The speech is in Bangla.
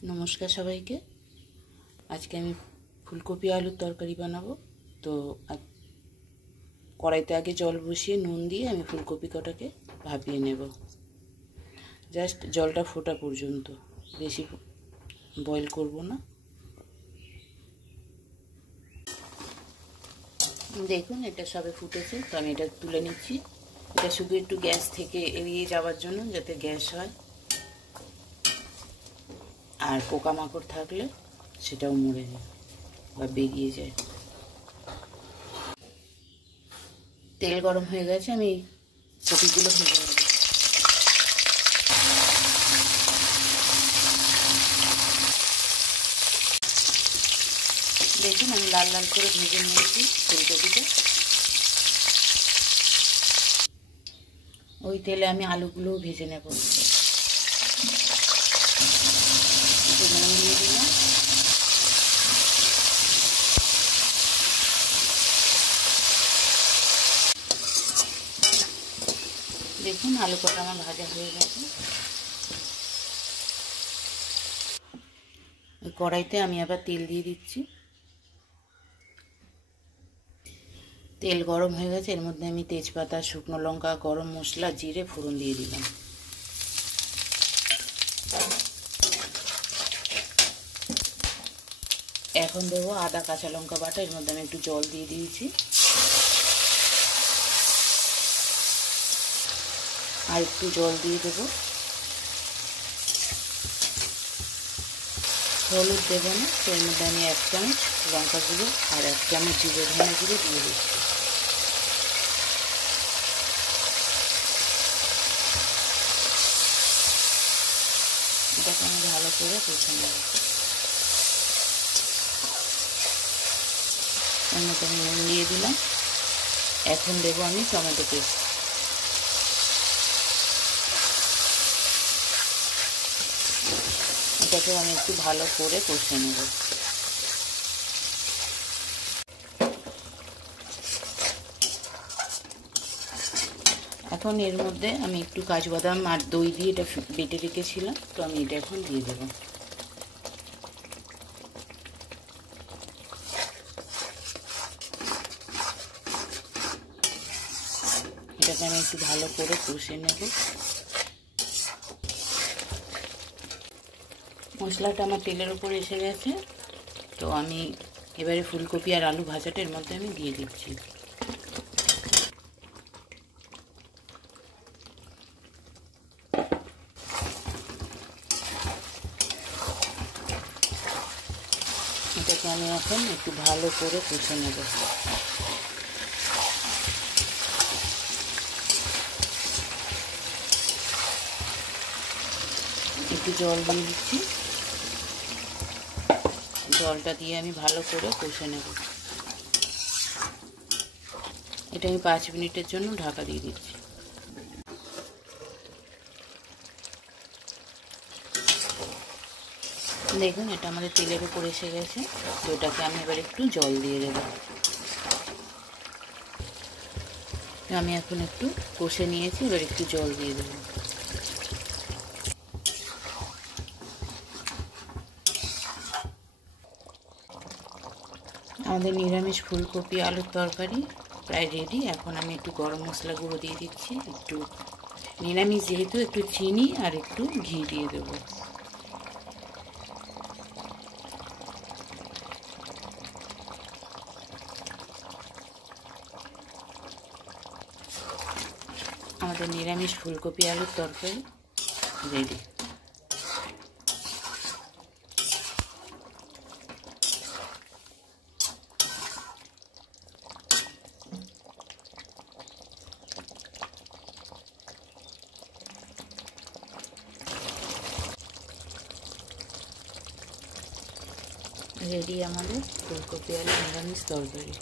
नमस्कार सबाइके आज के आमी फुलकपि आलुर तरकारी बानाबो। तो कड़ाईते आगे जल बसिए नुन दिए आमी फुलकपि कटाके भापिए नेब। जस्ट जलटा फोटा पर्यन्त, बेशी बয়েল करब ना। देखुन एटा सबे फुटेছে, तो आमी एटा तुले निচ্ছি। এটা শুধু একটু গ্যাস থেকে এড়িয়ে যাওয়ার জন্য, যাতে গ্যাস হয় আর পোকামাকড় থাকলে সেটাও মরে যায় বা বেরিয়ে যায়। তেল গরম হয়ে গেছে, আমি কপিগুলো ভেজে নেব। দেখুন আমি লাল লাল করে ভেজে নিয়েছি ফুলকপিটা। ওই তেলে আমি আলুগুলো ভেজে নেব। নুন দিয়ে দিলাম, দেখুন আলু কটা আমার ভাজা হয়ে গেছে। ওই কড়াইতে আমি আবার তেল দিয়ে দিচ্ছি। তেল গরম হয়ে গেছে, এর মধ্যে আমি তেজপাতা, শুকনো লঙ্কা, গরম মশলা, জিরে ফোড়ন দিয়ে দিলাম। এখন দেবো আদা কাঁচা লঙ্কা বাটা, এর মধ্যে আমি একটু জল দিয়ে দিয়েছি আর একটু জল দিয়ে দেবো। হলুদ দেবো না, তো এর মধ্যে আমি 1 চামচ লঙ্কা গুঁড়ো আর 1 চামচ জিরে ধনে গুঁড়ো দিয়ে দিচ্ছি। এটাকে আমি ভালো করে কষে নেব। এর মধ্যে আমি নুন দিয়ে দিলাম। এখন দেবো আমি টমেটো পেস্ট। এটাকে আমি একটু ভালো করে কষে নেব। এখন এর মধ্যে আমি একটু কাজু বাদাম আর দই দিয়ে এটা বেটে রেখেছিলাম, তো আমি এটা এখন দিয়ে দেবো। এটাকে আমি একটু ভালো করে কষে নেব। মশলাটা আমার তেলের উপর এসে গেছে, তো আমি এবারে ফুলকপি আর আলু ভাজাটা এর মধ্যে আমি দিয়ে দিচ্ছি। এটাকে আমি এখন একটু ভালো করে কষে নেব। একটু জল দিয়ে দিচ্ছি, জলটা দিয়ে আমি ভালো করে কষে নেব। এটা আমি 5 মিনিটের জন্য ঢাকা দিয়ে দিচ্ছি। দেখুন এটা আমাদের তেলের উপর এসে গেছে, তো এটাকে আমি এবার একটু জল দিয়ে দেব। আমি এখন একটু কষে নিয়েছি, এবার একটু জল দিয়ে দেব। আমাদের নিরামিষ ফুলকপি আলুর তরকারি প্রায় রেডি। এখন আমি একটু গরম মশলা গুঁড়ো দিয়ে দিচ্ছি, একটু নিরামিষ যেহেতু একটু চিনি আর একটু ঘি দিয়ে দেবো। আমাদের নিরামিষ ফুলকপি আলুর তরকারি রেডি। রেডি আমাদের ফুলকপি আলু নিরামিষ তরকারি।